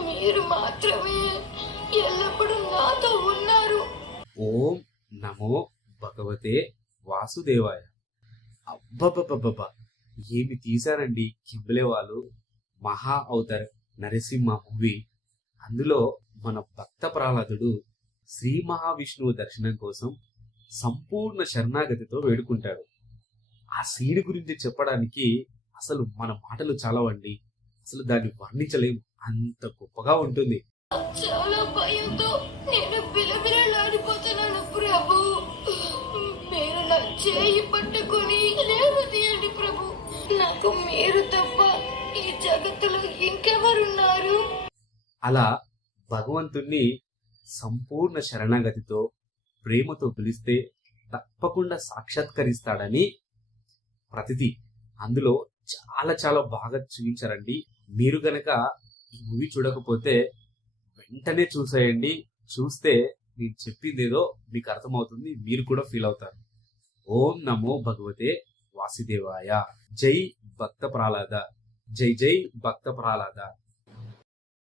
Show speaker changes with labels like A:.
A: మీరు మాత్రమే ఎల్లప్పుడూ నాతో ఉన్నారు.
B: ఓం నమో భగవతే వాసుదేవాయ. అబ్బబ్బబ్బబ్బ ఏమి తీశారండి కింబలే వాళ్ళు మహా అవతార్ నరసింహ మూవీ. అందులో మన భక్త ప్రహ్లాదుడు శ్రీ మహావిష్ణువు దర్శనం కోసం సంపూర్ణ శరణాగతితో వేడుకుంటాడు. ఆ సీడి గురించి చెప్పడానికి అసలు మన మాటలు చాలవండి. అసలు దాన్ని వర్ణించలేము. అంత గొప్పగా ఉంటుంది.
A: చాలా భయంతో నేను బిలబిలలాడిపోతున్నాను ప్రభు. మీరు నా చేయి పట్టుకొని లేవదీయండి ప్రభు. నాకు మీరు తప్ప ఈ జగత్తులో ఇంకెవరున్నారు?
B: అలా భగవంతుణ్ణి సంపూర్ణ శరణాగతితో ప్రేమతో పిలిస్తే తప్పకుండా సాక్షాత్కరిస్తాడని ప్రతిది అందులో చాలా చాలా బాగా చూపించారండి. మీరు గనక ఈ మూవీ చూడకపోతే వెంటనే చూసేయండి. చూస్తే నేను చెప్పింది ఏదో మీకు అర్థమవుతుంది మీరు కూడా ఫీల్ అవుతారు. ఓం నమో భగవతే వాసుదేవాయ. జై భక్త ప్రహ్లాద. జై జై భక్త ప్రహ్లాద.